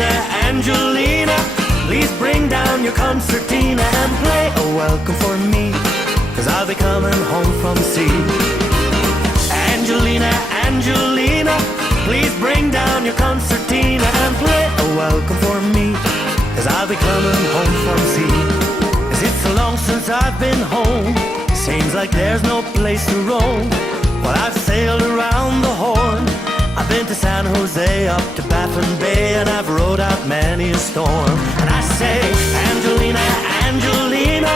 Angelina, Angelina, please bring down your concertina and play a welcome for me, 'cause I'll be coming home from sea. Angelina, Angelina, please bring down your concertina and play a welcome for me, 'cause I'll be coming home from sea. 'Cause it's so long since I've been home, seems like there's no place to roam. Well, I've sailed around the Horn, I've been to San Jose, up to Baffin Bay, and I've rode out many a storm. And I say, Angelina, Angelina,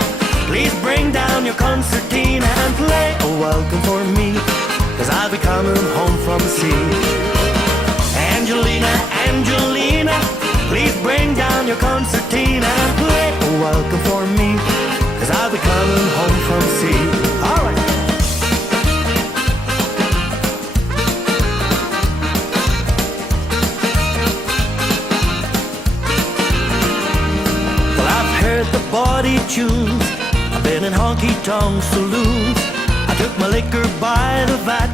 please bring down your concertina and play a welcome for me, 'cause I'll be coming home from sea. Angelina, Angelina, please bring down your concertina and play a welcome for me, 'cause I'll be coming home from sea. All right. Well, I've heard the body tunes, I've been in honky-tonk saloons, I took my liquor by the vat.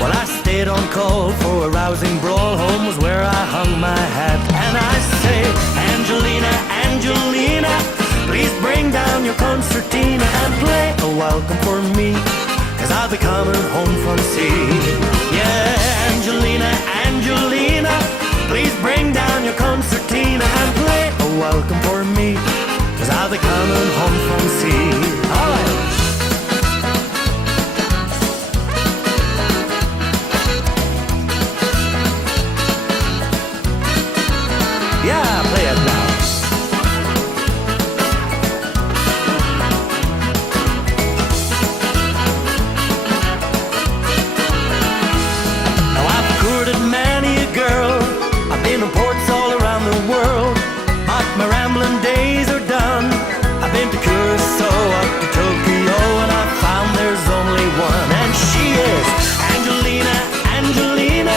Well, I stayed on call for a rousing brawl, home was where I hung my hat. And I say, Angelina, Angelina, please bring down your concertina and play a welcome for me, 'cause I'll be coming home from sea. Yeah, Angelina, Angelina, please bring down your concertina and play a welcome for me, 'cause I'll be coming home from sea. All right. Yeah, play it now. Now I've courted many a girl, I've been in ports all around the world, but my rambling days are done. I've been to Curacao, up to Tokyo, and I've found there's only one, and she is Angelina, Angelina,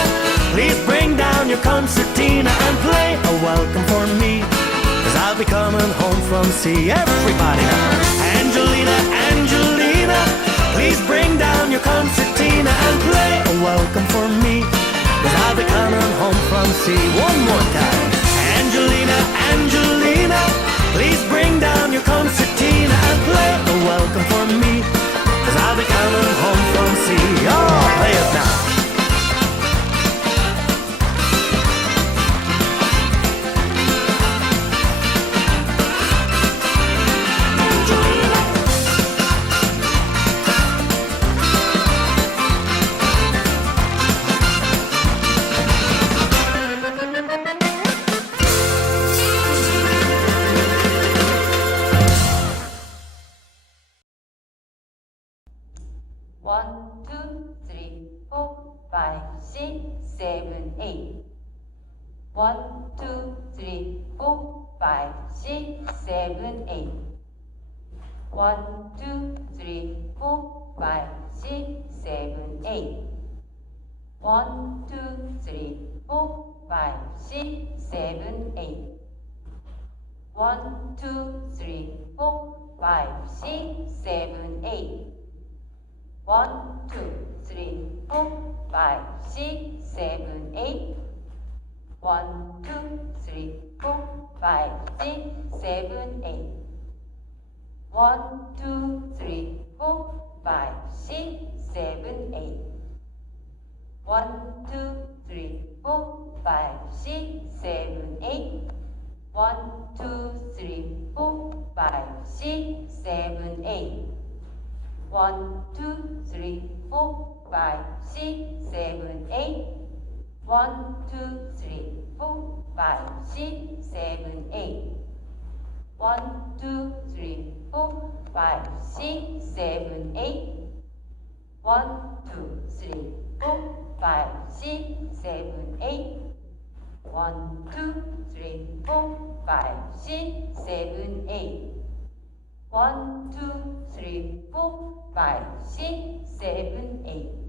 please bring down your concertina and play a welcome for me, 'cause I'll be coming home from sea. Everybody now. Angelina, Angelina, please bring down your concertina and play a welcome for me, 'cause I'll be coming home from sea. One more time. Angelina, Angelina, please bring down your concertina and play a welcome for me, 'cause I'll be coming home from sea. Oh, play it now. One, two, three, four, five, six, seven, eight. 1, 2, 3, 4, 5, 6, 7, 8. 1, 2, 3, 4, 5, 6, 7, 8. 1, 2, 3, 4, 5, 6, 7, 8. 1, 2, 3, 4, 5, 6, 7, 8. 1, 2, 3, 4, 5, 6, 7, 8. 1, 2, 3, 4, 5, 6, 7, 8. 1, 2, 3, 4, 5, 6, 7, 8. 1, 2, 3, 4, 5, 6, 7, 8. 1, 2, 3, 4, 5, 6, 7, 8. 1, 2, 3, 4, 5, 6, 7, 8. 1, 2, 3, 4, 5, 6, 7, 8. 1, 2, 3, 4, 5, 6, 7, 8. 1, 2, 3, 4, 5, 6, 7, 8. 1, 2, 3, 4, 5, 6, 7, 8. 1, 2, 3, 4, 5, 6, 7, 8.